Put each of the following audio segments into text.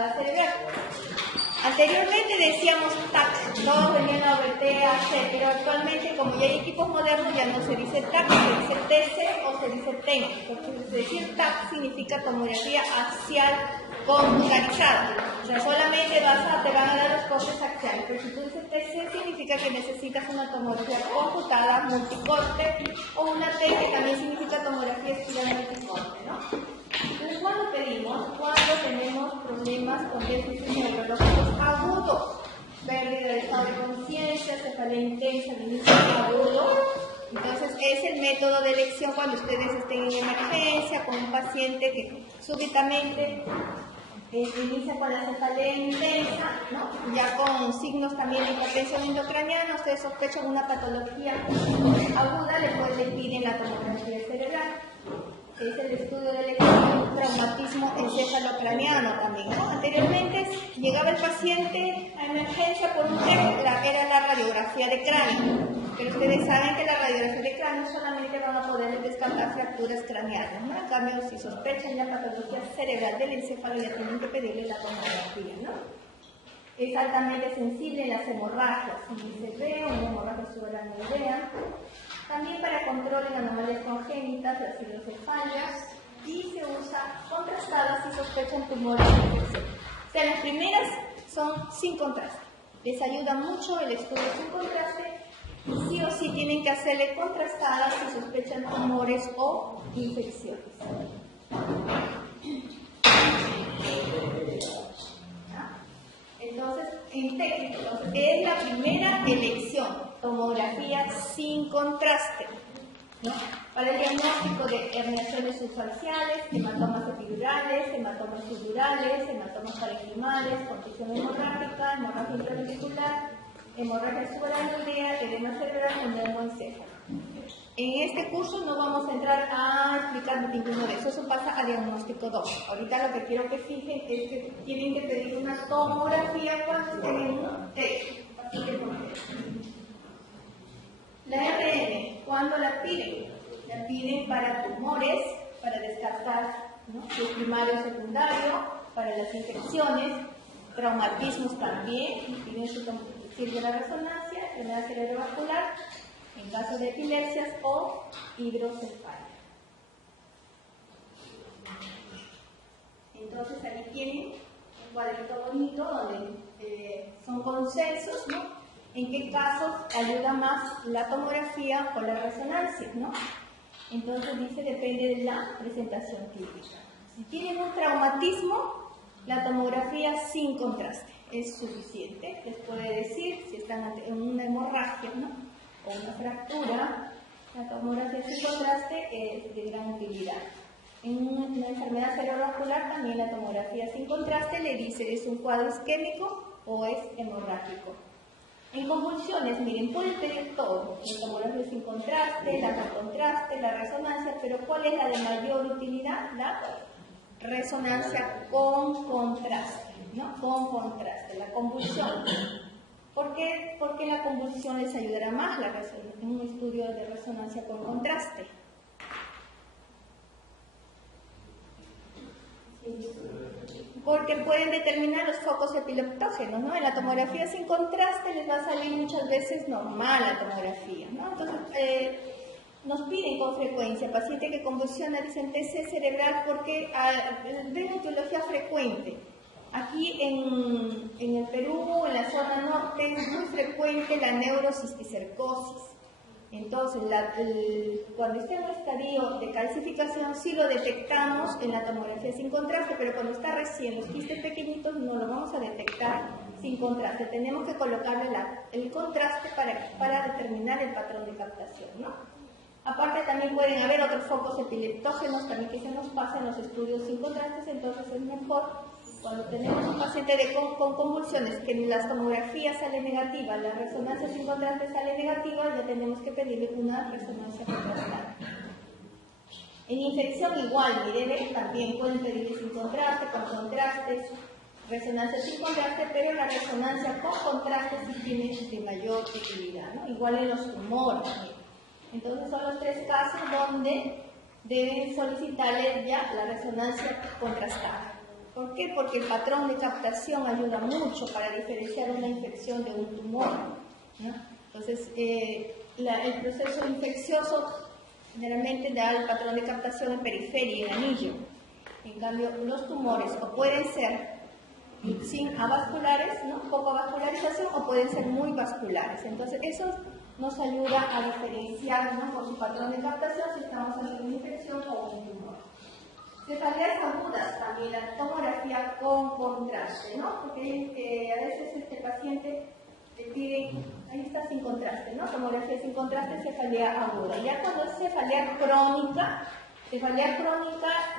contrastada cerebral. Anteriormente decíamos TAC, todos venían a OBT, AC, pero actualmente, como ya hay equipos modernos, ya no se dice TAC, se dice TC o se dice TEN. Entonces, decir TAC significa tomografía axial computarizada. O sea, solamente te van a dar los cortes axiales, pero si tú dices TC significa que necesitas una tomografía computada multicorte o una T que también significa tomografía espiral multicorte, ¿no? Entonces, ¿cuándo pedimos? Cuando tenemos problemas con déficits neurológicos agudos, pérdida de estado de conciencia, cefalea intensa, de inicio agudo. Entonces, es el método de elección cuando ustedes estén en emergencia con un paciente que súbitamente inicia con la cefalea intensa, ¿no? Ya con signos también de hipertensión intracraniana, ustedes sospechan una patología aguda, les piden la tomografía cerebral. Es el estudio del traumatismo encefalocraniano también, ¿no? Anteriormente llegaba el paciente a emergencia por un TEC, era la radiografía de cráneo, pero ustedes saben que la radiografía de cráneo solamente van a poder descartar fracturas craneanas, ¿no? En cambio, si sospechan la patología cerebral del encéfalo, ya tienen que pedirle la tomografía, ¿no? Es altamente sensible en las hemorragias, se ve una hemorragia subaracnoidea. También para control en anomalias congénitas, las hidrocefalias, y se usa contrastada si sospechan tumores de infección. O sea, las primeras son sin contraste. Les ayuda mucho el estudio sin contraste. Sí o sí tienen que hacerle contrastada si sospechan tumores o infecciones. Entonces, en técnico, es la primera elección, tomografía sin contraste, ¿no? Para el diagnóstico de herniaciones subfaciales, hematomas epidurales, hematomas subdurales, hematomas parenquimales, contusión hemorrágica, hemorragia intraventricular, hemorragia subaracnoidea, edema cerebral o neumoencéfalo. En este curso no vamos a entrar a explicar ninguno de eso pasa a diagnóstico 2. Ahorita lo que quiero que fijen es que tienen que pedir una tomografía cuando estén en un TEC. La RN, ¿cuándo la piden? La piden para tumores, para descartar, ¿no?, si es primario o secundario, para las infecciones, traumatismos también, piden sirve la resonancia, enfermedad cerebrovascular, en caso de epilepsias o hidrocefalia. Entonces aquí tienen un cuadrito bonito donde son consensos, ¿no?, en qué casos ayuda más la tomografía o la resonancia, ¿no? Entonces dice, depende de la presentación clínica. Si tienen un traumatismo, la tomografía sin contraste es suficiente. Les puede decir si están en una hemorragia, ¿no?, o una fractura, la tomografía sin contraste es de gran utilidad. En una enfermedad cerebrovascular también la tomografía sin contraste le dice es un cuadro isquémico o es hemorrágico. En convulsiones, miren, pueden pedir todo, la tomografía sin contraste, la con contraste, la resonancia, pero ¿cuál es la de mayor utilidad? La resonancia con contraste, ¿no? Con contraste, la convulsión. ¿Por qué? Porque la convulsión les ayudará más en un estudio de resonancia con contraste. Porque pueden determinar los focos epileptógenos, ¿no? En la tomografía sin contraste les va a salir muchas veces normal la tomografía, ¿no? Entonces, nos piden con frecuencia, paciente que convulsiona, dicen TC cerebral porque ven etiología frecuente. Aquí en el Perú, en la zona norte, es muy frecuente la neurocisticercosis. Entonces, cuando está en un estadio de calcificación, sí lo detectamos en la tomografía sin contraste, pero cuando está recién, los quistes pequeñitos, no lo vamos a detectar sin contraste. Tenemos que colocarle el contraste para determinar el patrón de captación, ¿no? Aparte, también pueden haber otros focos epileptógenos también que se nos pasan en los estudios sin contrastes, entonces es mejor cuando tenemos un paciente con convulsiones que la tomografía sale negativa, la resonancia sin contraste sale negativa, ya tenemos que pedirle una resonancia contrastada. En infección igual, miren, también pueden pedirle sin contraste, con contrastes, resonancia sin contraste, pero la resonancia con contraste sí tiene de mayor utilidad, ¿no? Igual en los tumores. Entonces son los 3 casos donde deben solicitarles ya la resonancia contrastada. ¿Por qué? Porque el patrón de captación ayuda mucho para diferenciar una infección de un tumor, ¿no? Entonces, el proceso infeccioso generalmente da el patrón de captación en periferia y en anillo. En cambio, los tumores o pueden ser sin avasculares, ¿no? Poco vascularización, o pueden ser muy vasculares. Entonces, eso nos ayuda a diferenciar, ¿no?, por su patrón de captación si estamos ante una infección o un tumor. Cefaleas agudas, también la tomografía con contraste, ¿no? Porque a veces el paciente le pide, ahí está sin contraste, ¿no? Tomografía sin contraste, cefalea aguda. Ya cuando es cefalea crónica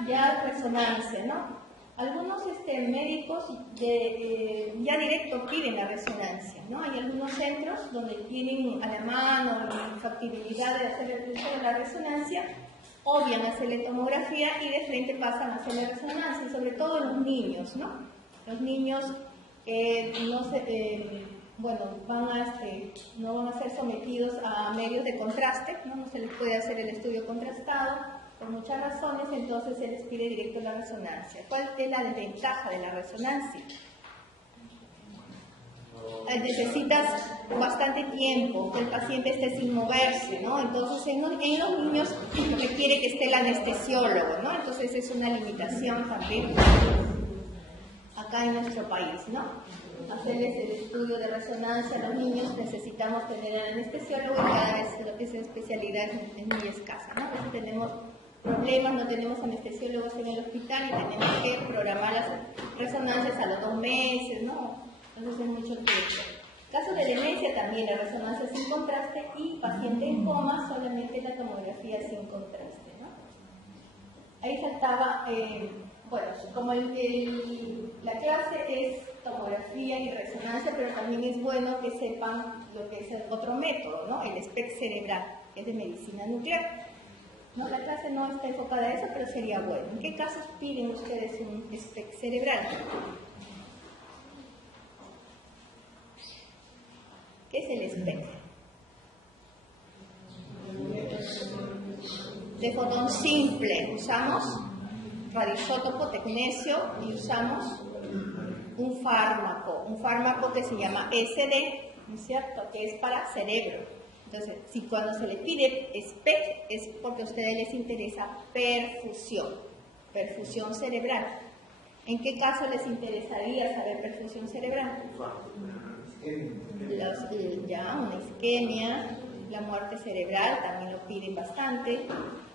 ya resonancia, ¿no? Algunos médicos ya directo piden la resonancia, ¿no? Hay algunos centros donde tienen a la mano la factibilidad de hacer la resonancia, obvian hacerle tomografía y de frente pasan a hacer la resonancia, y sobre todo los niños, ¿no? Los niños no van a ser sometidos a medios de contraste, ¿no? No se les puede hacer el estudio contrastado por muchas razones, entonces se les pide directo la resonancia. ¿Cuál es la desventaja de la resonancia? Necesitas bastante tiempo, que el paciente esté sin moverse, ¿no? Entonces en los niños requiere que esté el anestesiólogo, ¿no? Entonces es una limitación también acá en nuestro país, ¿no? Hacerles el estudio de resonancia a los niños necesitamos tener el anestesiólogo, y cada vez lo que es especialidad es muy escasa, ¿no? A veces tenemos problemas, no tenemos anestesiólogos en el hospital y tenemos que programar las resonancias a los 2 meses, ¿no? Entonces es mucho tiempo. Caso de demencia también la resonancia sin contraste, y paciente en coma solamente la tomografía sin contraste, ¿no? Ahí faltaba, como la clase es tomografía y resonancia, pero también es bueno que sepan lo que es el otro método, ¿no? El SPECT cerebral, que es de medicina nuclear. No, la clase no está enfocada a eso, pero sería bueno. ¿En qué casos piden ustedes un SPECT cerebral? ¿Qué es el SPECT? De fotón simple, usamos radioisótopo tecnesio y usamos un fármaco que se llama SD, ¿no es cierto?, que es para cerebro. Entonces, si cuando se le pide SPECT es porque a ustedes les interesa perfusión cerebral. ¿En qué caso les interesaría saber perfusión cerebral? Una isquemia, la muerte cerebral también lo piden bastante,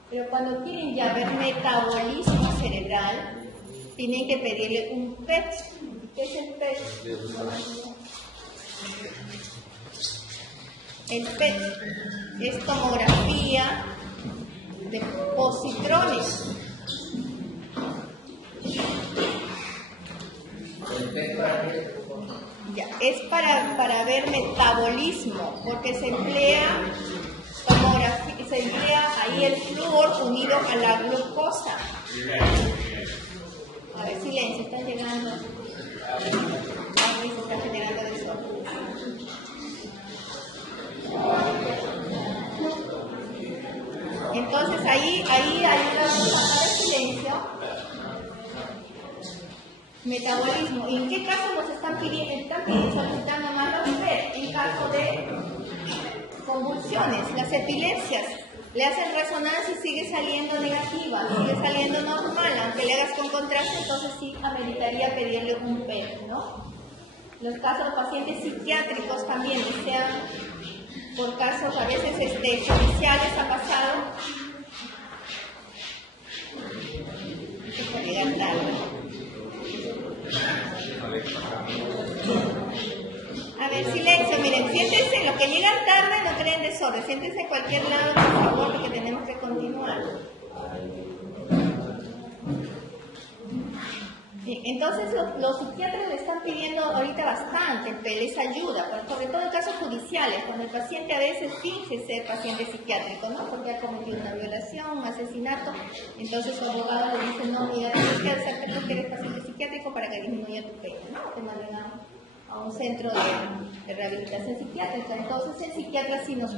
pero cuando quieren ya ver metabolismo cerebral, tienen que pedirle un PET. ¿Qué es el PET? El PET es tomografía de positrones. Ya, es para ver metabolismo, porque se emplea tomografía, se emplea ahí el flúor unido a la glucosa. A ver, silencio, están llegando. Ahí se está generando desorden. Entonces ahí hay una sala de silencio. Metabolismo. ¿En qué caso nos están pidiendo? Solicitando más los PET. En caso de convulsiones, las epilepsias. Le hacen resonancia y sigue saliendo negativa, sigue saliendo normal, aunque le hagas con contraste, entonces sí ameritaría pedirle un PET, ¿no? Los casos de pacientes psiquiátricos también, sean por casos a veces judiciales ha pasado. A ver, silencio, miren, siéntense, los que llegan tarde no creen desorden, siéntense en cualquier lado, por favor, porque tenemos que continuar. Bien, entonces los psiquiatras le están pidiendo ahorita bastante, les ayuda, sobre todo en casos judiciales, cuando el paciente a veces finge ser paciente psiquiátrico, ¿no? Porque ha cometido una violación, un asesinato, entonces su abogado le dice, no, mira, tienes que hacerte porque eres paciente psiquiátrico para que disminuya tu pena, ¿no? Te mandan a un centro de rehabilitación psiquiátrica. Entonces el psiquiatra sí nos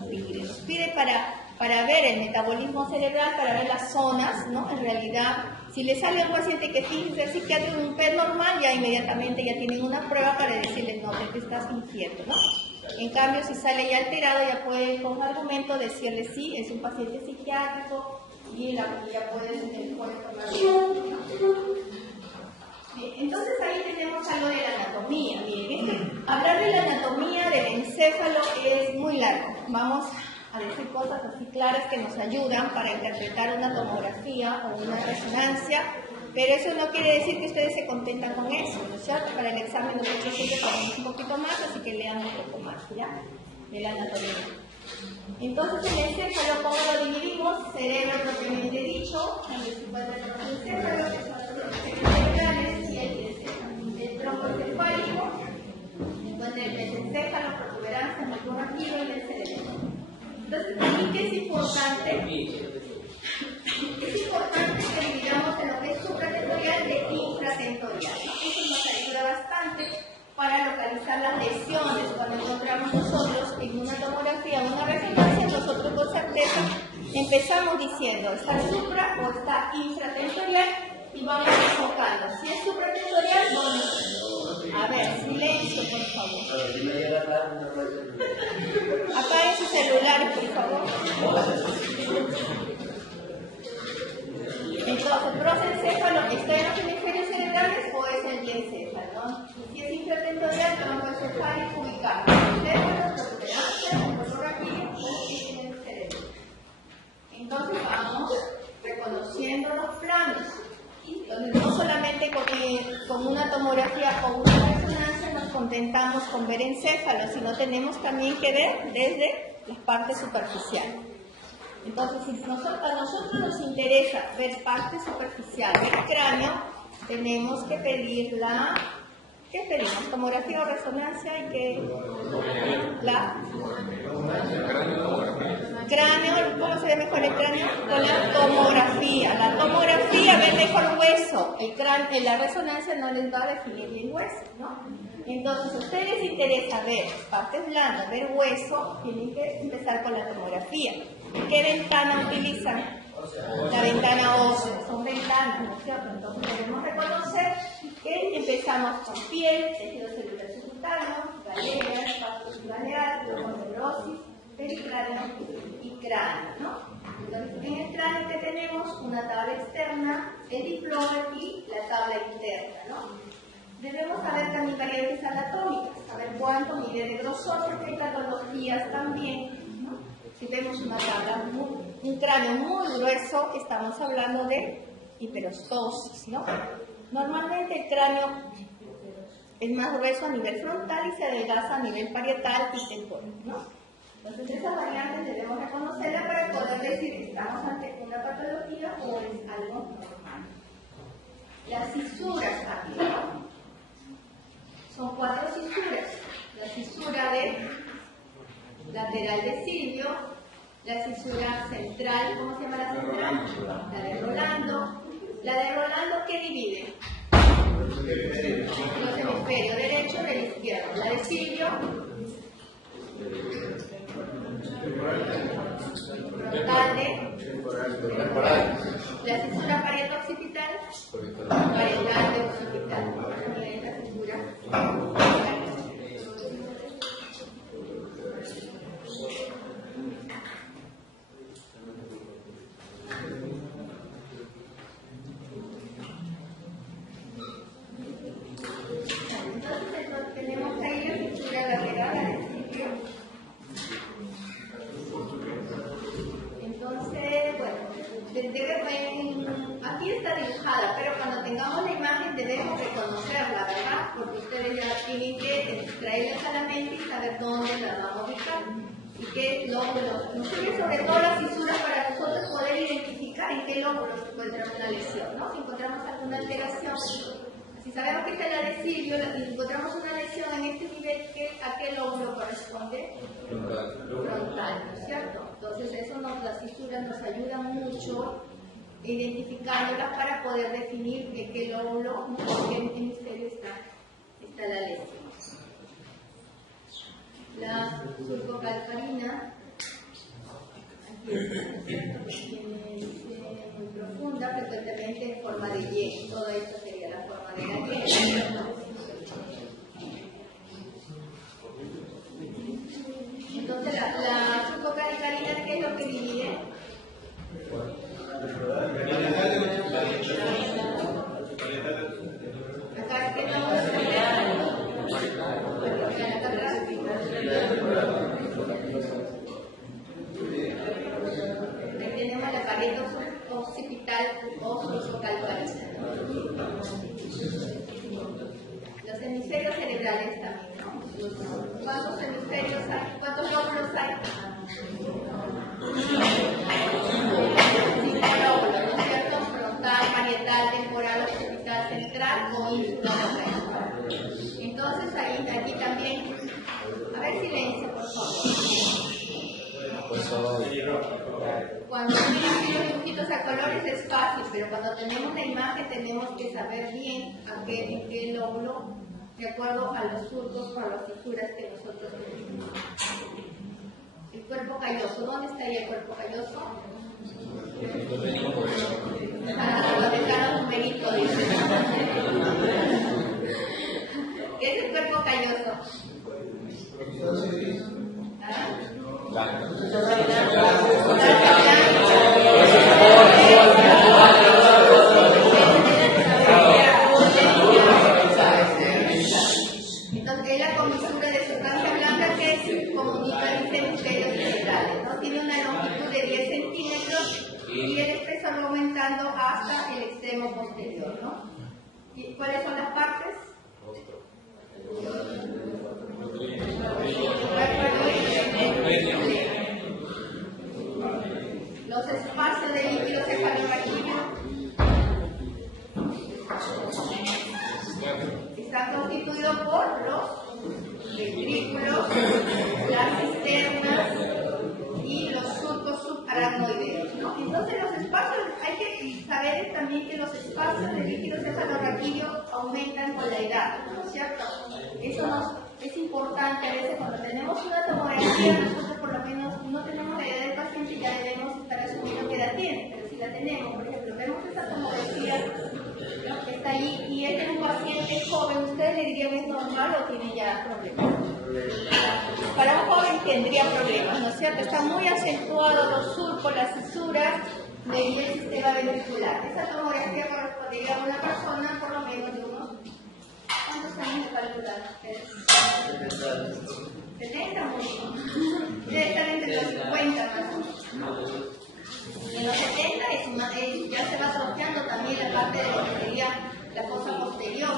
pide para ver el metabolismo cerebral, para ver las zonas, ¿no? En realidad Si le sale a un paciente que finge ser psiquiátrico un PET normal, ya inmediatamente ya tienen una prueba para decirle, no, te estás fingiendo, ¿no? En cambio, si sale ya alterado, ya pueden con argumento decirle, sí, es un paciente psiquiátrico y ya puede tomar. Bien, entonces ahí tenemos algo de la anatomía. Miren, hablar de la anatomía del encéfalo es muy largo. Vamos a decir cosas así claras que nos ayudan para interpretar una tomografía o una resonancia, pero eso no quiere decir que ustedes se contentan con eso, ¿no es cierto? Para el examen nosotros siempre ponemos un poquito más, así que lean un poco más, ¿ya? De la anatomía. Entonces el encéfalo, ¿cómo lo dividimos? Cerebro propiamente dicho, donde se encuentra el encéfalo, que son los cerebrales y el encéfalo. El tronco encefálico, se encuentra el encéfalo, protuberancia, músculo activo y el cerebro. Entonces, ¿qué es importante? Es importante que dividamos en lo que es supratentorial de infratentorial. Eso nos ayuda bastante para localizar las lesiones. Cuando encontramos nosotros en una tomografía, una resonancia, nosotros con certeza empezamos diciendo, ¿está supra o está infratentorial? Y vamos enfocando. Si es supratentorial, vamos. A ver, silencio, por favor. Apaguen sus celulares, por favor. Entonces, prosencéfalo, ¿está en los hemisferios cerebrales o es el diencéfalo? Si es infratentorial, tronco encefálico ubicado. Encéfalo, protuberancia, músculo raquídeo y en el cerebro. Entonces, vamos reconociendo los planos. Donde no solamente con una tomografía o una resonancia nos contentamos con ver encéfalo, sino tenemos también que ver desde las partes superficiales. Entonces, si a nosotros nos interesa ver parte superficial del cráneo, tenemos que pedir la... ¿Qué pedimos? ¿Tomografía o resonancia? ¿Y qué? La... cráneo, ¿cómo se ve mejor el cráneo? Con la tomografía. La tomografía ve mejor hueso. La resonancia no les va a definir bien hueso, ¿no? Entonces, si a ustedes les interesa ver partes blandas, ver hueso, tienen que empezar con la tomografía. ¿Qué ventana utilizan? La ventana ósea. Son ventanas, ¿no es cierto? Entonces, debemos reconocer que empezamos con piel, tejido celular subcutáneo, galeras, espacio subgaleal, neurosis, pericráneo y cráneo, ¿no? Entonces, en el cráneo que tenemos una tabla externa, el diplomer y la tabla interna, ¿no? Debemos saber también variantes anatómicas, saber cuánto mide de grosor, porque hay patologías también, ¿no? Si vemos una tabla, un cráneo muy grueso, estamos hablando de hiperostosis, ¿no? Normalmente el cráneo es más grueso a nivel frontal y se adelgaza a nivel parietal y temporal, ¿no? Entonces esas variantes debemos reconocerlas para poder decir que estamos ante una patología o es algo normal. Las cisuras aquí, ¿no? Son 4 cisuras. La cisura lateral de Silvio, la cisura central, ¿cómo se llama la central? La de Rolando. La de Rolando, ¿qué divide? Los hemisferios derecho y el izquierdo. La de Silvio, temporal. La cisura parieto-occipital, parietal de occipital. Y la cisura tenemos ahí la cisura lateral. Entonces, bueno, aquí está dibujada, pero cuando tengamos la imagen debemos reconocerla, ¿verdad? Porque ustedes ya tienen que traerlas a la mente y saber dónde las vamos a ubicar. Y qué lóbulos, nos sirve sobre todo las fisuras para nosotros poder identificar en qué lóbulos se encuentra una lesión, ¿no? Si encontramos alguna alteración. Si sabemos que esta es la de Silvio y encontramos una lesión en este nivel, ¿a qué lóbulo corresponde? Frontal, ¿no es cierto? Entonces las fisuras nos ayudan mucho identificándolas para poder definir en qué lóbulo, ¿no? En qué hemisferio está la lesión. La sulfocalcarina, aquí muy profunda, frecuentemente en forma de Y. Todo esto sería la forma de la Y. Entonces, la sucocalcarina, ¿qué es lo que divide? Acá tenemos la pared occipital o sucocalcarina. Los hemisferios cerebrales también, ¿no? ¿Cuántos hemisferios hay? ¿Cuántos lóbulos hay? 5 lóbulos, ¿no es cierto? Frontal, parietal, temporal, occipital, central o insular. Entonces aquí también, a ver, silencio, por favor. Cuando tenemos los dibujitos a colores es fácil, pero cuando tenemos la imagen tenemos que saber bien en qué lóbulo, de acuerdo a los surcos o a las fisuras que nosotros tenemos. El cuerpo calloso, ¿dónde estaría el cuerpo calloso? Donde están los numeritos, dice. ¿Qué es el cuerpo calloso? Entonces es la comisura de sustancia blanca que se comunica en hemisferios cerebrales, ¿no? Tiene una longitud de 10 centímetros y el espesor va aumentando hasta el extremo posterior, ¿no? ¿Y cuáles son las partes? Los espacios de líquido cefalorraquídeo están constituidos por los ventrículos, las cisternas y los surcos subaracnoideos, ¿no? Entonces los espacios, hay que saber también que los espacios de líquido cefalorraquídeo aumentan con la edad, ¿no es cierto? Eso es importante. A veces cuando tenemos una tomografía, nosotros por lo menos no tenemos la edad del paciente y ya debemos estar asumiendo qué edad tiene, pero si la tenemos, por ejemplo, vemos esa tomografía, ¿no?, que está ahí y es de un paciente joven, ¿ustedes le dirían es normal o tiene ya problemas? Para un joven tendría problemas, ¿no es cierto? Están muy acentuados los surcos, las fisuras del sistema ventricular. Esa tomografía correspondería a una persona por lo menos de unos... ¿Cuántos años de calcular ustedes? 70 mucho. Debe estar entre los 50 más o menos. En los 70 ya se va atrofiando también la parte de lo que sería la fosa posterior.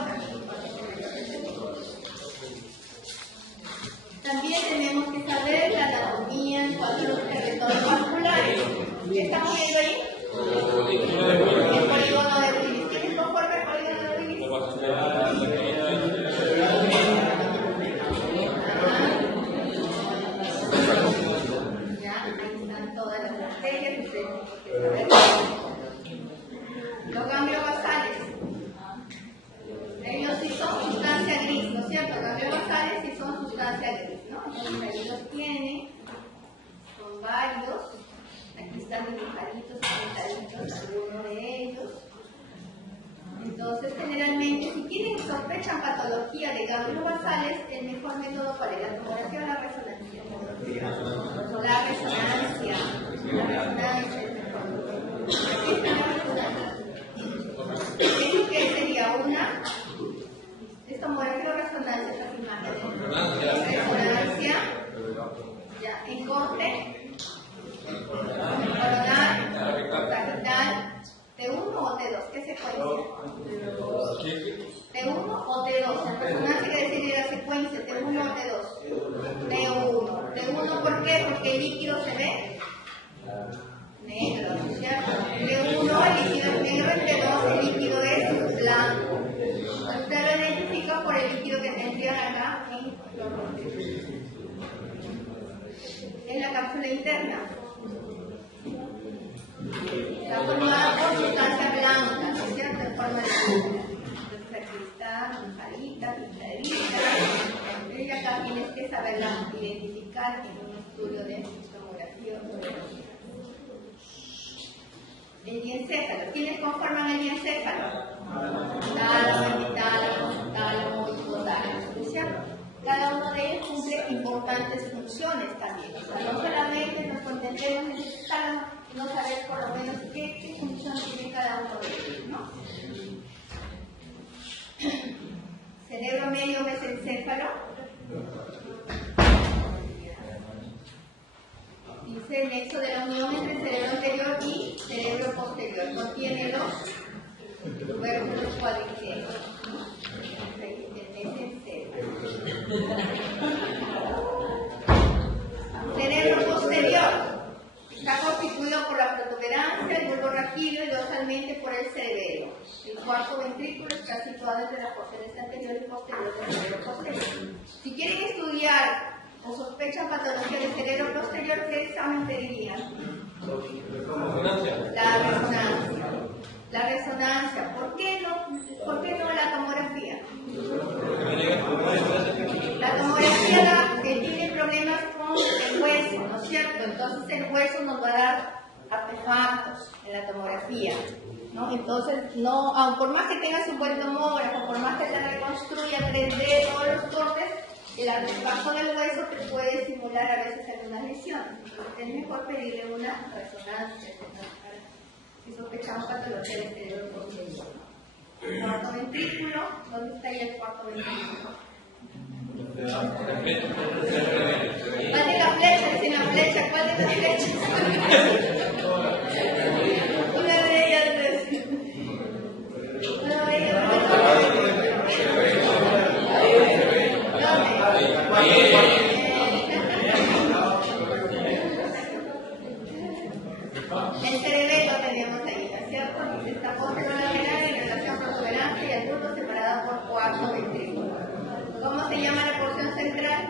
También tenemos que saber la anatomía en cuanto a los territorios vasculares. ¿Qué estamos viendo ahí? El polígono de Willis. ¿Quién es conforme al polígono de Willis? Ya, ahí están todas las arterias que tenemos que saber. Los ganglios basales. Ellos sí son sustancia gris, ¿no es cierto? Los ganglios basales sí son sustancia gris, ¿no? Entonces ahí los tienen, son varios. Aquí están dibujaditos, pintaditos, algunos de ellos. Entonces, generalmente, si tienen sospechan patología de ganglios basales, el mejor método para la tomografía o la resonancia. La resonancia es el mejor. Aquí está la resonancia. ¿Qué sería una? ¿Es tomografía o resonancia estas imágenes? Resonancia. Ya, en corte. Coronal, sagital, T1 o T2, ¿qué secuencia? T1 o T2, la resonancia quiere decir la secuencia, T1 o T2. T1. ¿T1 por qué? Porque el líquido se ve negro, ¿cierto? T1 el líquido es negro, el T2 el líquido es blanco. Usted lo identifica por el líquido que tendrían acá en los rostros. Es la cápsula interna. Está formada por sustancia blanca, ¿no es cierto? En forma de cristal, pintadita. Y acá tienes que saberla identificar en un estudio de tomografía. ¿Quiénes conforman el diencéfalo? Tálamo, hipotálamo, tálamo, hipotálamo, ¿cierto? Cada uno de ellos cumple importantes funciones también. O sea, no solamente nos concentremos en el tálamo, sino saber por lo menos qué función tiene cada uno de ellos, ¿no? Cerebro medio mesencéfalo. Dice el nexo de la unión entre cerebro anterior y cerebro posterior. Contiene los huérfanos cuadriceros. Cerebro posterior está constituido por la protuberancia, el bulbo raquídeo y dorsalmente por el cerebelo. El cuarto ventrículo está situado entre las porciones anterior y posterior del cerebro posterior. Si quieren estudiar o sospechan patología del cerebro posterior, ¿qué examen pedirían? La resonancia. La resonancia. ¿Por qué no la tomografía? La tomografía tiene problemas con el hueso, ¿no es cierto? Entonces el hueso nos va a dar artefactos en la tomografía, ¿no? Entonces, no, aun por más que tengas un buen tomógrafo, por más que te reconstruya 3D todos los cortes, el artefacto del hueso te puede simular a veces algunas lesiones. Entonces, es mejor pedirle una resonancia, si sospechamos patología del cerebro posterior. Cuarto ventrículo, ¿dónde está ahí el cuarto ventrículo? ¿Cuál de las flechas? Sin la flecha, ¿cuál de las flechas? Una de ellas es. Una de ellas el cerebelo tenemos ahí, ¿no es cierto? Está posterolateral en relación protuberancia y el bulbo separado por cuarto ventrículo. ¿Cómo se llama la porción central?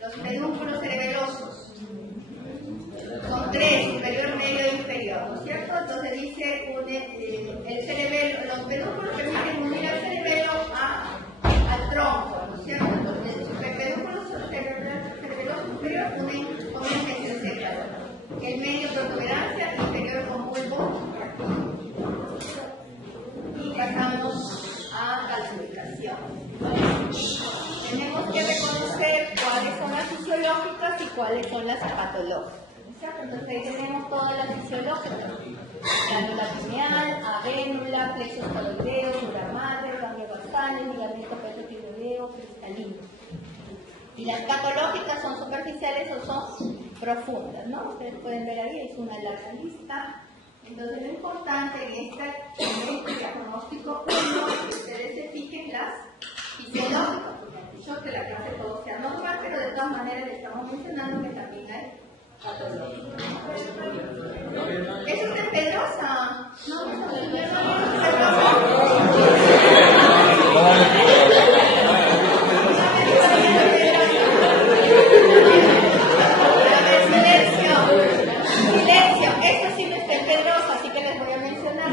Los pedúnculos cerebelosos son tres, superior, medio e inferior, ¿no es cierto? Entonces dice el cerebelo, los pedúnculos permiten unir al cerebelo al tronco, ¿no es cierto? Entonces el pedúnculo cerebeloso superior unen con el mesencéfalo, el medio protuberancia, inferior con bulbo. Y pasamos a calcificación. Tenemos que reconocer cuáles son las fisiológicas y cuáles son las patológicas. Entonces ahí tenemos todas las fisiológicas: glándula pineal, avénula, plexos coloideos, dura madre, ganglio basales, ligamento petrotiroideo, cristalino. Y las patológicas son superficiales o son profundas, ¿no? Ustedes pueden ver ahí, es una larga lista. Entonces lo importante en este diagnóstico 1 es que ustedes se fijen las fisiológicas, porque han dicho que la clase todo sea normal, pero de todas maneras le estamos mencionando que también hay patológicas. ¿Eso es de Pedrosa? No, eso es de Pedrosa. Silencio, eso sí no está en Pedrosa, así que les voy a mencionar.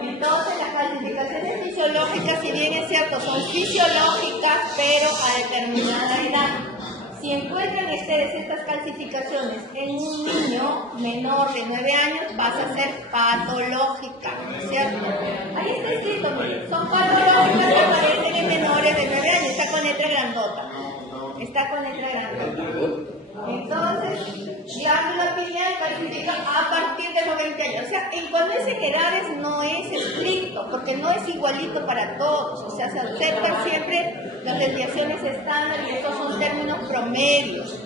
Entonces, las clasificaciones fisiológicas, si bien es cierto, son fisiológicas, pero a determinada edad. Si encuentran ustedes estas clasificaciones en un niño menor de 9 años, pasa a ser patológica, ¿no es cierto? Ahí está escrito, miren, son patológicas que aparecen en menores de 9 años, está con letra grandota. Está con letra grandota. Entonces, glándula pineal clasifica a partir de los 20 años. O sea, en cuando es en edades no es estricto, porque no es igualito para todos. O sea, se aceptan siempre las desviaciones estándar y estos son términos promedios.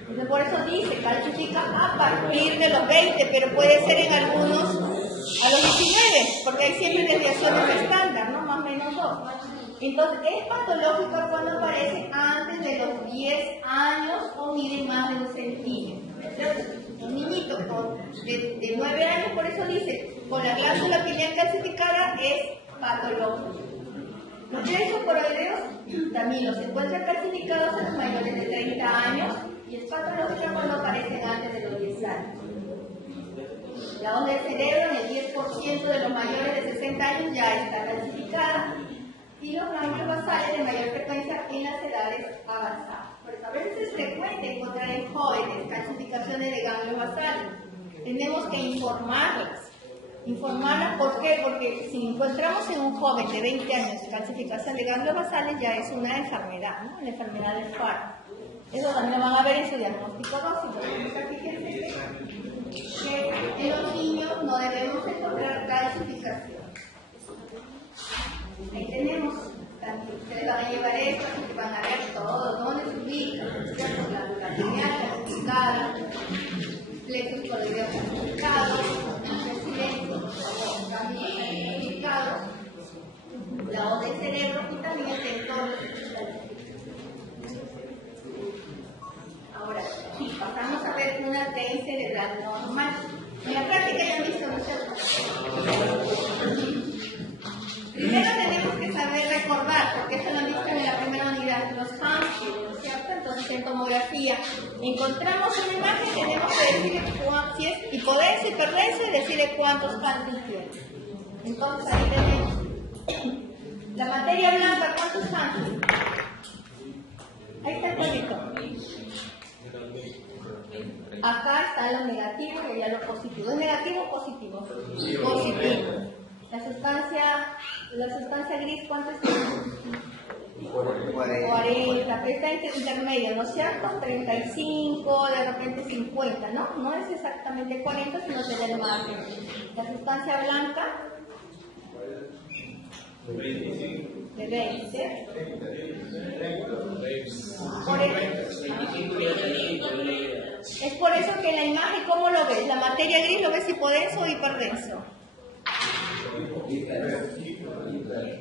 Entonces, por eso dice, clasifica a partir de los 20, pero puede ser en algunos a los 19, porque hay siempre desviaciones estándar, ¿no? Más o menos 2. Entonces, es patológica cuando aparece antes de los 10 años o mide más de 1 centímetro. Un niñito de 9 años, por eso dice, con la glándula pineal calcificada es patológico. Los plexos coloideos también los encuentran calcificados en los mayores de 30 años y es patológica cuando aparecen antes de los 10 años. La onda del cerebro en el 10% de los mayores de 60 años ya está calcificada. Y los ganglios basales de mayor frecuencia en las edades avanzadas. Por eso a veces es frecuente encontrar en jóvenes calcificaciones de ganglios basales. Tenemos que informarlas. ¿Por qué? Porque si encontramos en un joven de 20 años calcificación de ganglios basales, ya es una enfermedad, ¿no? La enfermedad del FAR. Eso también lo van a ver en su diagnóstico básico. Fíjense que en los niños no debemos encontrar calcificación. Ahí tenemos, ustedes van a llevar esto, que van a ver todo, dónde se ubica, la lineal calcificada, plexos coloideos calcificados, silencio, por favor, caminos calcificados, la O del cerebro y también el entorno calcificado. Ahora, sí, pasamos a ver una TI cerebral normal. En la práctica ya han visto, ¿no es cierto? Primero tenemos que saber recordar, porque eso lo han visto en la primera unidad, los Hansfield, ¿no es cierto? Entonces, en tomografía, encontramos una imagen, tenemos que decirle si es hipodenso, hiperdenso y decirle cuántos Hansfield tiene. Entonces, ahí tenemos la materia blanca, ¿cuántos Hansfield? Ahí está el cuadrito. Acá está lo negativo y allá lo positivo. ¿Es negativo o positivo? Positivo. La sustancia gris, ¿cuánto tiene? 40. Está intermedio, ¿no es cierto? 35, de repente 50, ¿no? No es exactamente 40, sino que es el margen. La sustancia blanca de 20. Es por eso que la imagen, ¿cómo lo ves? La materia gris, ¿lo ves hipodenso o hiperdenso?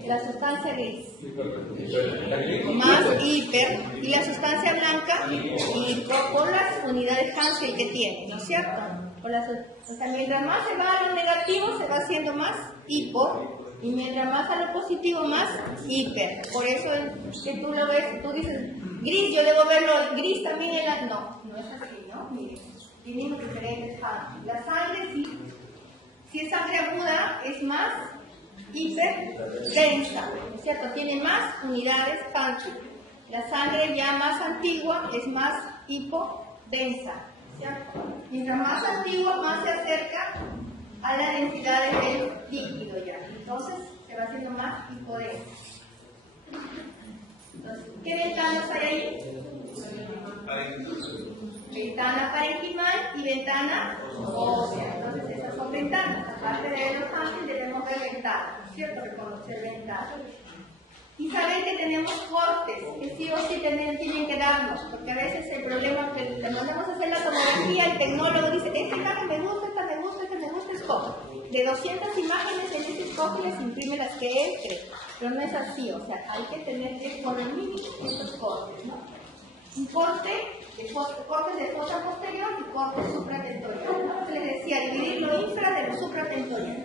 La sustancia gris más hiper, y la sustancia blanca hipo por las unidades Hansfield que tiene, ¿no es cierto? O sea, mientras más se va a lo negativo, se va haciendo más hipo, y mientras más a lo positivo, más hiper. Por eso que tú lo ves, tú dices gris, yo debo verlo gris también en la... No es así, ¿no? Miren, tenemos diferentes Hansfield. La sangre sí. Si es sangre aguda, es más hiperdensa, ¿no es cierto? Tiene más unidades Hansfield. La sangre ya más antigua es más hipodensa, ¿cierto? Mientras más antigua, más se acerca a la densidad del líquido ya. Entonces, se va haciendo más hipodensa. Entonces, ¿qué ventanas hay ahí? Ventana parenquimal y ventana ósea. Entonces, esas son ventanas. Aparte de los Hansfield, debemos ver ventanas, ¿cierto? Reconocer ventanas. Y saber que tenemos cortes, que sí o sí tienen que darnos, porque a veces el problema es que cuando vamos a hacer la tomografía, el tecnólogo dice, esta imagen me gusta, esta me gusta, esta me gusta, escoge. De 200 imágenes, en ese escoge y les imprime las que él cree. Pero no es así, o sea, hay que tener que poner mínimo estos cortes, ¿no? Un corte de fosa posterior y corte supratentorial, ¿no? Les decía, dividir lo infra de lo supratentorial.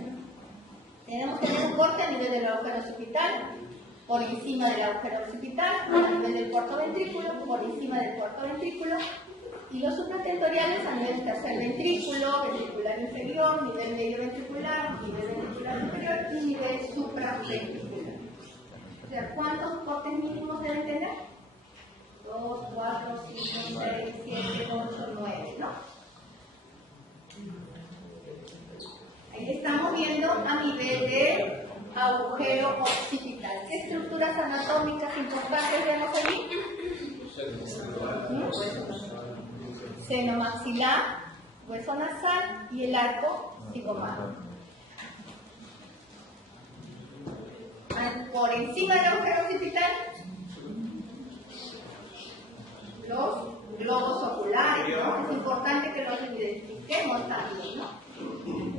Tenemos que tener un corte a nivel del agujero occipital, por encima del agujero occipital, a nivel del cuarto ventrículo, por encima del cuarto ventrículo, y los supratentoriales a nivel tercer ventrículo, ventricular inferior, nivel medio ventricular, nivel ventricular inferior y nivel supraventricular. O sea, ¿cuántos cortes mínimos deben tener? 2, 4, 5, 6, 7, 8, 9, ¿no? Ahí estamos viendo a nivel de agujero occipital. ¿Qué estructuras anatómicas importantes vemos allí? Seno maxilar, hueso nasal y el arco cigomático. Por encima del agujero occipital, los globos oculares, ¿no? Es importante que los identifiquemos también, ¿no?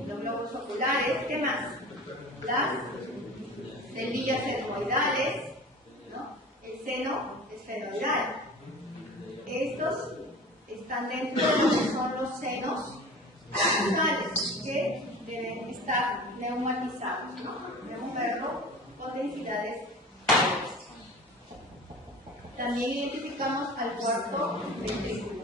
Los globos oculares, ¿qué más? Las cerillas etmoidales, ¿no? El seno esfenoidal. Estos están dentro de lo que son los senos nasales, que deben estar neumatizados, ¿no? Debemos verlo con densidades altas. También identificamos al cuarto ventrículo.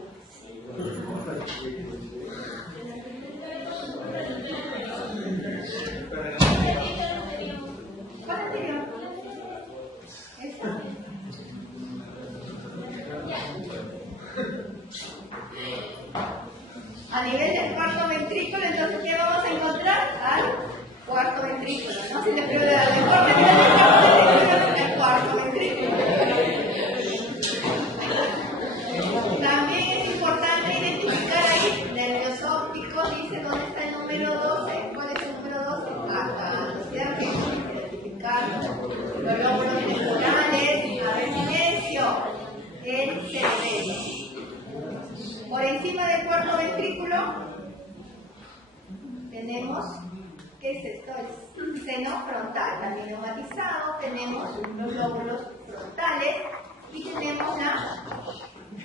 ¿Cuál anterior? ¿Esta? si le pregunto la mejor manera de estar en el cuarto ventrículo. También es importante identificar ahí nervios ópticos, dice dónde está el número 12, cuál es el número 12, acá, ¿no es cierto? Identificar los lóbulos temporales, a ver, silencio, el cerebelo. Por encima del cuarto ventrículo tenemos, ¿qué es esto? El seno frontal, también neumatizado, tenemos los lóbulos frontales y tenemos la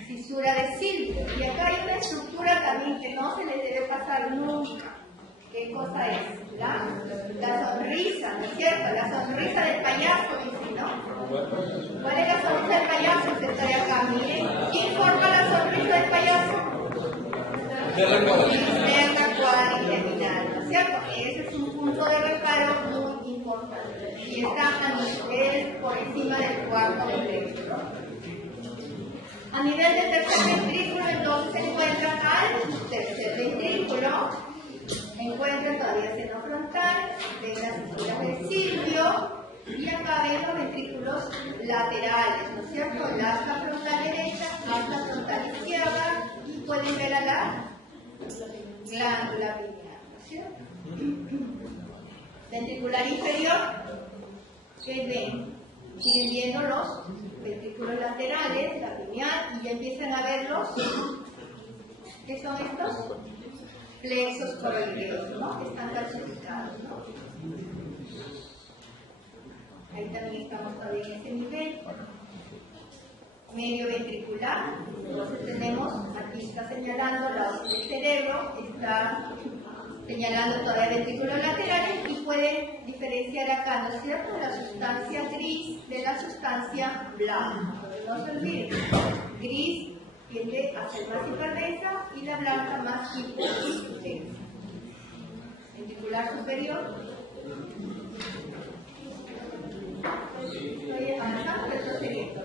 fisura de Silvio. Y acá hay una estructura también que no se les debe pasar nunca. ¿Qué cosa es? La sonrisa, ¿no es cierto? La sonrisa del payaso, dice, ¿no? ¿Cuál es la sonrisa del payaso? Usted está de acá, miren. ¿Quién forma la sonrisa del payaso? Externa, cuadra y terminal, ¿no es cierto? Ese es un punto de reparo muy importante. Y está a nivel por encima del cuarto ventrículo. A nivel del tercer ventrículo, entonces se encuentra al tercer ventrículo, encuentra todavía el seno frontal, ven las fisuras de Silvio, y acá ven los ventrículos laterales, ¿no es cierto? La asta frontal derecha, asta frontal izquierda, y pueden ver a la glándula pineal, ¿no es cierto? Ventricular inferior, ¿qué ven? Siguen viendo los ventrículos laterales, la pineal, y ya empiezan a verlos. ¿Qué son estos? Plexos coroideos, ¿no? Que están calcificados, ¿no? Ahí también estamos todavía en ese nivel. Medio ventricular, entonces tenemos, aquí está señalando la del cerebro, está señalando todavía ventrículos laterales y pueden diferenciar acá, ¿no es cierto?, la sustancia gris de la sustancia blanca. No se olviden, gris tiende a ser más hiperdensa y la blanca más hipodensa. Ventricular superior. Estoy avanzando, retrocediendo.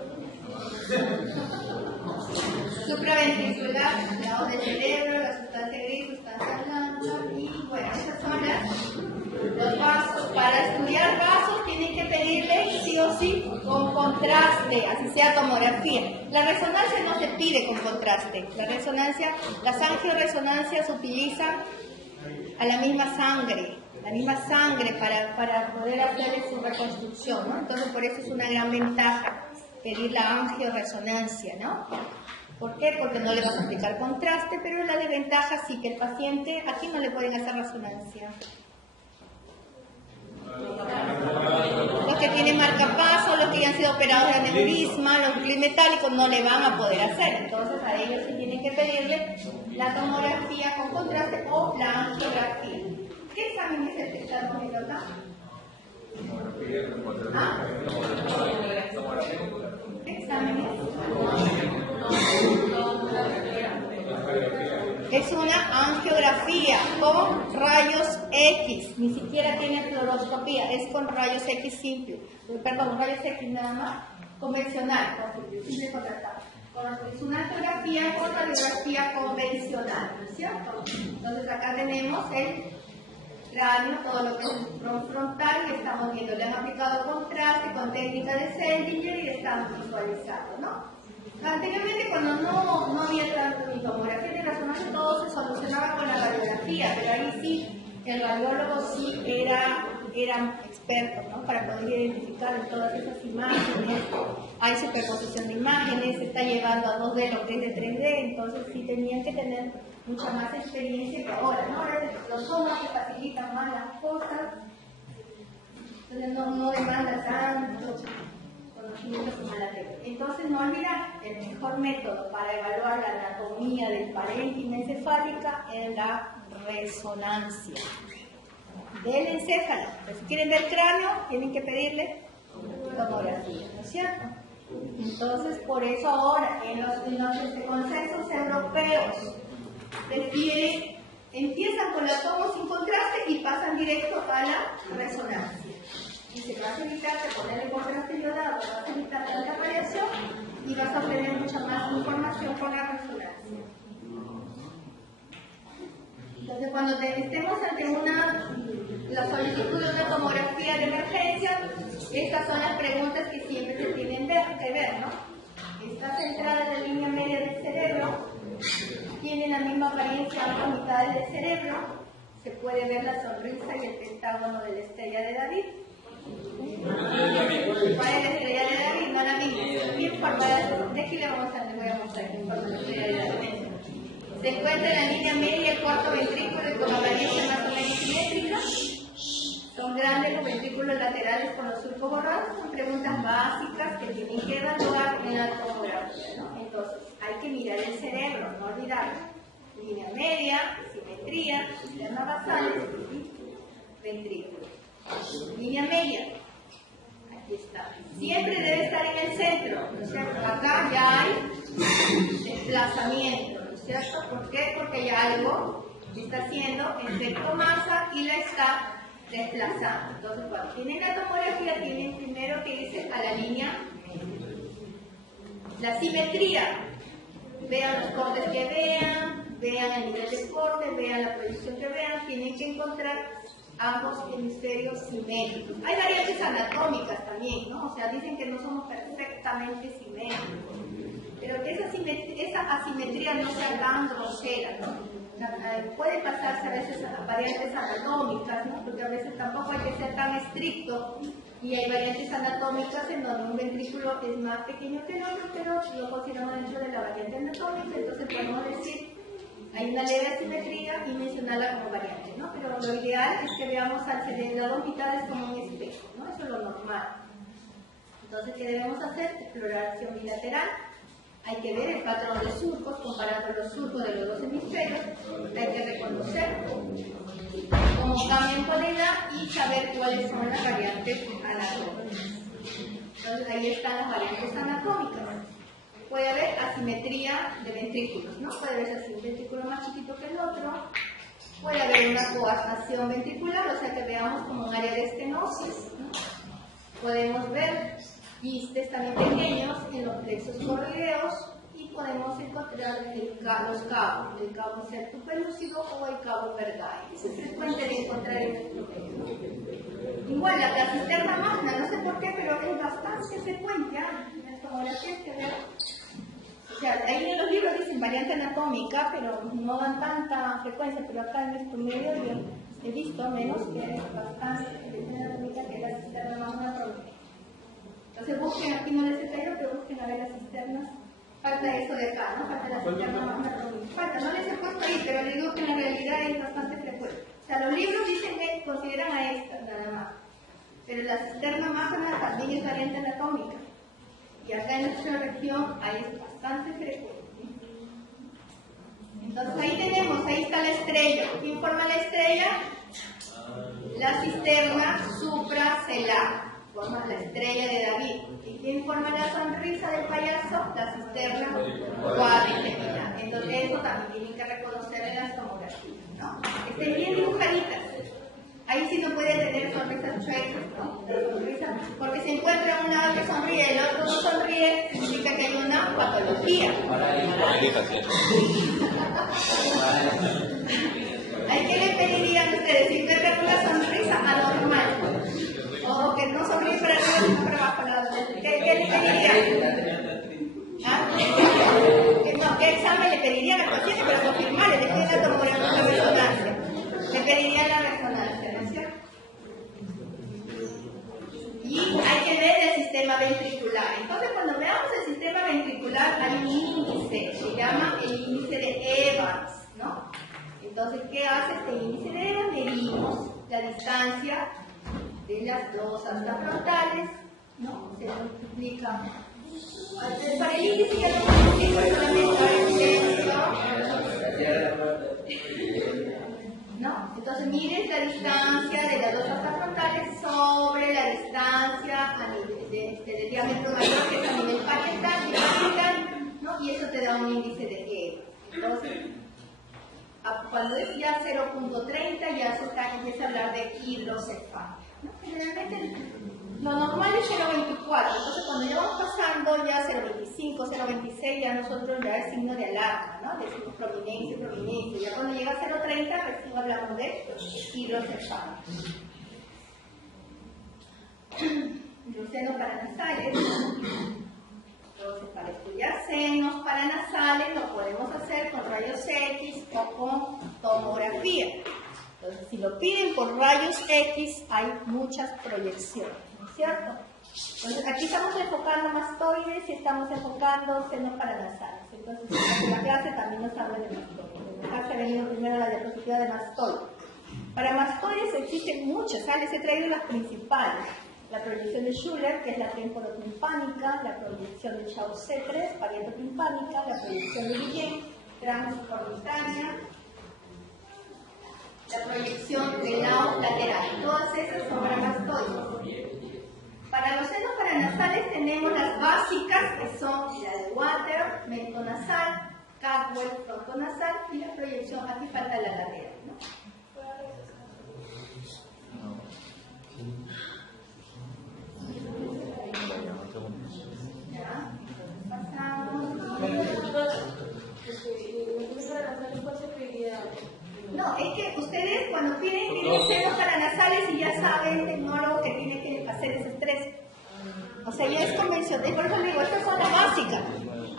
Supraventricular, lado del cerebro, la sustancia gris, sustancia blanca, y bueno, esas son los vasos. Para estudiar vasos tienen que pedirle sí o sí con contraste, así sea tomografía. La resonancia no se pide con contraste. La resonancia, las angioresonancias utilizan a la misma sangre para poder hacer su reconstrucción, ¿no? Entonces por eso es una gran ventaja pedir la angioresonancia, ¿no? ¿Por qué? Porque no le vas a aplicar contraste, pero la desventaja sí que el paciente, aquí no le pueden hacer resonancia. Los que tienen marcapasos, los que ya han sido operados de aneurisma, los glimetálicos no le van a poder hacer. Entonces a ellos sí tienen que pedirle la tomografía con contraste o la angiografía. ¿Qué examen es el que estamos viendo acá? ¿Ah? ¿Qué examen es? Es una angiografía con rayos X, ni siquiera tiene fluoroscopía, es con rayos X simple, perdón, rayos X nada más, convencional, simple contrastado. Es una angiografía con radiografía convencional, ¿no es cierto? Entonces acá tenemos el cráneo, todo lo que es el frontal, y estamos viendo, le han aplicado contraste con técnica de Seldinger y estamos visualizando, ¿no? Anteriormente, cuando no había tanto ni tomografía ni resonancia, todo se solucionaba con la radiografía, pero ahí sí, el radiólogo sí era experto, ¿no? Para poder identificar en todas esas imágenes. Hay superposición de imágenes, se está llevando a 2D lo que es de 3D, entonces sí tenían que tener mucha más experiencia que ahora, ¿no? Ahora los sonos que facilitan más las cosas, entonces no demanda tanto conocimiento como la técnica. Entonces no olvidar, el mejor método para evaluar la anatomía del parénquima encefálica es la resonancia del encéfalo. Pero si quieren ver cráneo, tienen que pedirle tomografía, ¿no es cierto? Entonces, por eso ahora en los consensos europeos empiezan con la tomo sin contraste y pasan directo a la resonancia. Y se vas a evitar de poner el contraste iodado, vas a evitar tanta variación y vas a obtener mucha más información con la resonancia. Entonces, cuando estemos ante la solicitud de una tomografía de emergencia, estas son las preguntas que siempre se tienen que ver, ¿no? Estas entradas de línea media del cerebro tienen la misma apariencia a ambas mitades del cerebro. Se puede ver la sonrisa y el pentágono de la estrella de David. ¿Cuál es la estrella de David? No la misma. Bien formada. De aquí le voy a mostrar quién forma la estrella de David. Se encuentra en la línea media el cuarto ventrículo con apariencia más o menos simétrica. Son grandes los ventrículos laterales con los surcos borrados. Son preguntas básicas que tienen que evaluar en la tomografía, ¿no? Entonces, hay que mirar el cerebro, no olvidarlo. Línea media, simetría, cisterna basales y ventrículo. Línea media. Aquí está. Siempre debe estar en el centro, ¿no es cierto? Acá ya hay desplazamiento, ¿no es cierto? ¿Por qué? Porque hay algo que está haciendo efecto masa y la está desplazando. Entonces, cuando tienen la tomografía, tienen primero que irse a la línea media. La simetría. Vean los cortes que vean el nivel de corte, vean la proyección que vean, tienen que encontrar ambos hemisferios simétricos. Hay variantes anatómicas también, ¿no? O sea, dicen que no somos perfectamente simétricos, pero que esa asimetría no sea tan grosera, ¿no? Puede pasarse a veces a variantes anatómicas, ¿no? Porque a veces tampoco hay que ser tan estricto y hay variantes anatómicas en donde un ventrículo es más pequeño que el otro, pero lo consideramos dentro de la variante anatómica, entonces podemos decir hay una leve asimetría y mencionarla como variante, ¿no? Pero lo ideal es que veamos al cerebro las dos mitades como un espejo, ¿no? Eso es lo normal. Entonces, ¿qué debemos hacer? Exploración bilateral. Hay que ver el patrón de surcos, comparando los surcos de los dos hemisferios. Hay que reconocer cómo cambian con edad y saber cuáles son las variantes anatómicas. Entonces, ahí están las variantes anatómicas. Puede haber asimetría de ventrículos, ¿no? Puede haber así un ventrículo más chiquito que el otro. Puede haber una coartación ventricular, o sea que veamos como un área de estenosis, ¿no? Podemos ver quistes también pequeños en los plexos corrideos y podemos encontrar los cabos, el cabo cercopelúcido o el cabo Bergay. Es frecuente de encontrar en nuestro medio. Igual la cisterna magna, no sé por qué, pero es bastante frecuente en las tomografías que veo. O sea, ahí en los libros dicen variante anatómica, pero no dan tanta frecuencia, pero acá en nuestro medio yo he visto menos que es bastante variante anatómica que la cisterna magna atómica. Entonces busquen, aquí no les he traído, pero busquen a ver las cisternas. Falta eso de acá, ¿no? Falta la cisterna magna atómica. Falta, no les he puesto ahí, pero les digo que en la realidad es bastante frecuente. O sea, los libros dicen que consideran a esta nada más. Pero la cisterna magna también es variante anatómica. Y acá en nuestra región ahí es bastante frecuente. Entonces ahí está la estrella. ¿Quién forma la estrella? La cisterna supracelar. Forma la estrella de David. ¿Y quién forma la sonrisa del payaso? La cisterna cuadricelular. Entonces eso también tienen que reconocer en las tomografías, ¿no? Estén bien dibujaditas. Ahí sí no puede tener sonrisas chuecas, ¿no? Sonrisa, porque si encuentra un lado que sonríe y el otro no sonríe, significa que hay una patología. ¿Hay qué le pedirían ustedes? Si encuentran una sonrisa anormal, o que no sonríe para arriba sino para abajo, ¿qué le pedirían? ¿Ah? No, ¿qué examen le pedirían al paciente para confirmarle? Le piden la tomografía, la resonancia. Le pedirían la resonancia, ¿no es cierto? Y hay que ver el sistema ventricular. Entonces, cuando veamos el sistema ventricular, hay un índice, se llama el índice de Evans, ¿no? Entonces, ¿qué hace este índice de Evans? Medimos la distancia de las dos astas frontales, ¿no? Se multiplica. Para el índice ya no multiplica solamente ¿no? Entonces miren la distancia de las dos astas frontales sobre la distancia a nivel del diámetro mayor, que es a nivel parietal, ¿no? Y eso te da un índice de E. Entonces, cuando es ya 0.30 ya se empieza a hablar de hidrocefalia, ¿no? Generalmente Lo normal es 0,24, entonces cuando ya vamos pasando ya 0,25, 0,26, ya nosotros ya es signo de alarma, ¿no? Decimos prominencia, prominencia. Ya cuando llega a 0,30, recién hablamos de hidrocefalos. Los senos paranasales. Entonces, para estudiar senos paranasales lo podemos hacer con rayos X o con tomografía. Entonces, si lo piden por rayos X, hay muchas proyecciones, ¿no es cierto? Entonces, aquí estamos enfocando mastoides y estamos enfocando senos paranasales. Entonces, en la clase también nos habla de mastoides. En la clase ha venido primero la diapositiva de mastoides. Para mastoides existen muchas, les he traído las principales. La proyección de Schuller, que es la temporotimpánica, la proyección de Chauvet-3, parietotimpánica, la proyección de Guillén, transorbitánea, la proyección de lao lateral. Todas esas son para mastoides. Para los senos paranasales tenemos las básicas, que son la de Water, mentonasal, Cadwell, frontonasal, y la proyección, aquí falta la lateral, ¿no? Ya, pasamos. No, es que ustedes cuando tienen senos paranasales y ya saben, tecnólogo, que tiene que hacer esos tres. O sea, ya es convencional. Por eso les digo, estas son las básicas.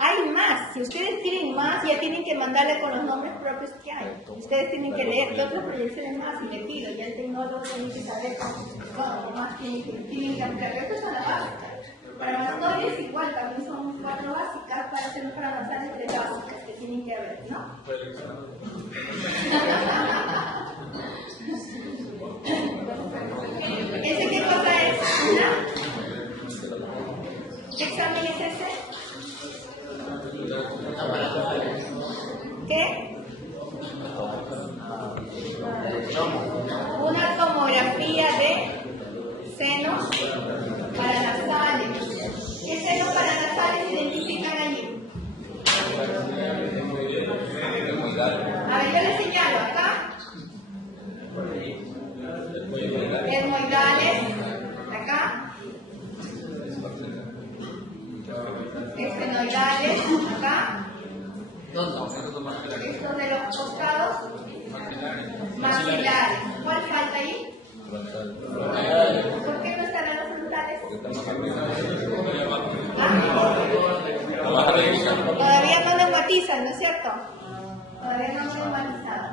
Hay más. Si ustedes quieren más, ya tienen que mandarle con los nombres propios que hay. Ustedes tienen que leer qué otras proyecciones más y le pido. Ya el tecnólogo tiene que saber cómo más tienen que ampliar. Estas son las básicas. Para mastoides igual, también son 4 básicas. Para senos paranasales 3 básicas que tienen que haber, ¿no? ¿Ese qué cosa es? ¿Qué examen es ese? ¿Qué? Una tomografía de senos paranasales. ¿Qué senos paranasales identifican allí? A ver, yo les señalo acá. Etmoidales, acá. Esfenoidales, acá. Estos de los costados. Maxilares. ¿Cuál falta ahí? ¿Por qué no estarán los frontales? Todavía no neumatizan, ¿no es cierto? Todavía no neumatizado.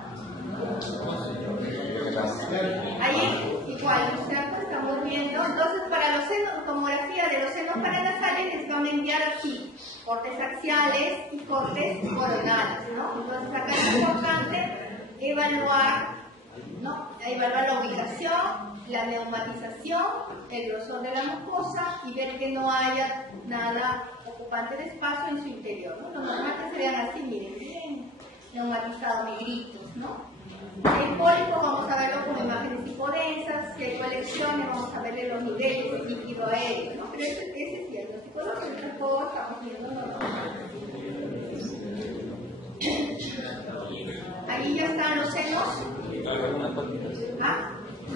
Ahí, igual, ¿no es cierto? Estamos viendo. Entonces, para los senos, tomografía de los senos paranasales, les van a enviar aquí cortes axiales y cortes coronales, ¿no? Entonces, acá es importante evaluar, ¿no? Evaluar la ubicación, la neumatización, el grosor de la mucosa y ver que no haya nada ocupante de espacio en su interior, ¿no? Lo normal que se vean así, miren, bien neumatizado, negritos, ¿no? El pólipo vamos a verlo con imágenes hipodensas, si hay colecciones vamos a verle los niveles de líquido aéreo, ¿no? Pero ese es diagnóstico, lo que tampoco estamos viendo normal. Ahí ya están los senos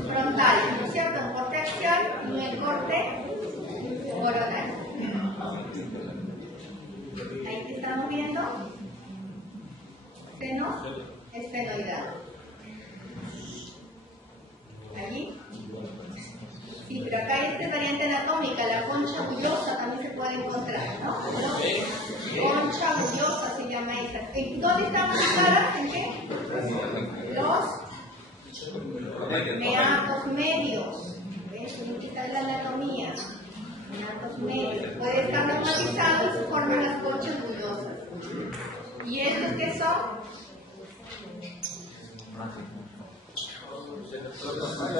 frontales, ¿no es cierto? Un corte axial y un corte coronal. Ahí que estamos viendo senos esfenoidales. Allí. Sí, pero acá hay esta variante anatómica, la concha bullosa también se puede encontrar, ¿no? Concha bullosa se llama esa. ¿Dónde están ubicadas? ¿En qué? Los meatos medios. ¿Ves? Esta es la anatomía. Meatos medios. Puede estar neumatizado y se forman las conchas bullosas. ¿Y estos qué son?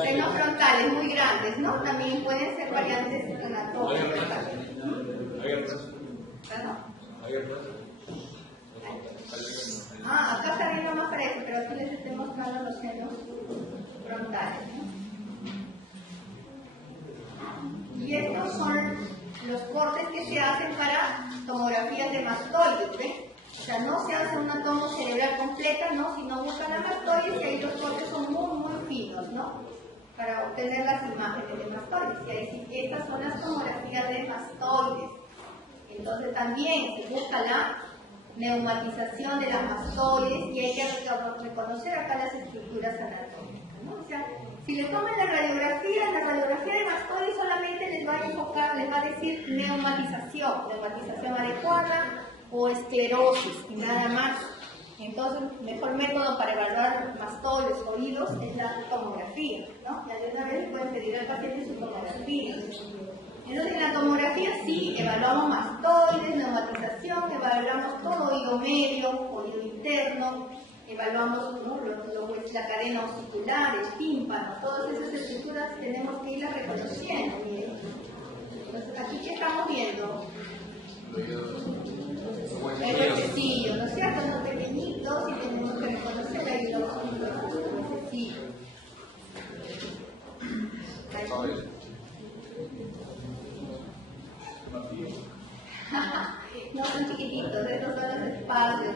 Senos frontales muy grandes, ¿no? También pueden ser variantes anatómicas. Acá está bien, no me aparece, pero aquí les estoy mostrando los senos frontales, ¿no? Y estos son los cortes que se hacen para tomografías de mastoides, ¿ven? O sea, no se hace una tomo cerebral completa, ¿no? Sino buscan la mastoides y ahí los cortes son muy, muy finos, ¿no? para obtener las imágenes de mastoides. Y ahí sí, estas son las tomografías de mastoides. Entonces también se busca la neumatización de las mastoides y hay que reconocer acá las estructuras anatómicas, ¿no? O sea, si le toman la radiografía de mastoides solamente les va a enfocar, les va a decir neumatización adecuada o esclerosis y nada más. Entonces, el mejor método para evaluar mastoides o hilos es la tomografía, ¿no? Ya de una vez pueden pedir al paciente su tomografía. Entonces, en la tomografía sí evaluamos mastoides, neumatización, evaluamos todo oído medio, oído interno, evaluamos, ¿no? la cadena osicular, el tímpano, todas esas estructuras tenemos que irlas reconociendo. Miren. Entonces, aquí ¿qué estamos viendo? El huesecillo, ¿no es cierto? Son pequeñitos y tenemos que reconocer ahí los huesecillos. No son chiquititos, estos son los espacios.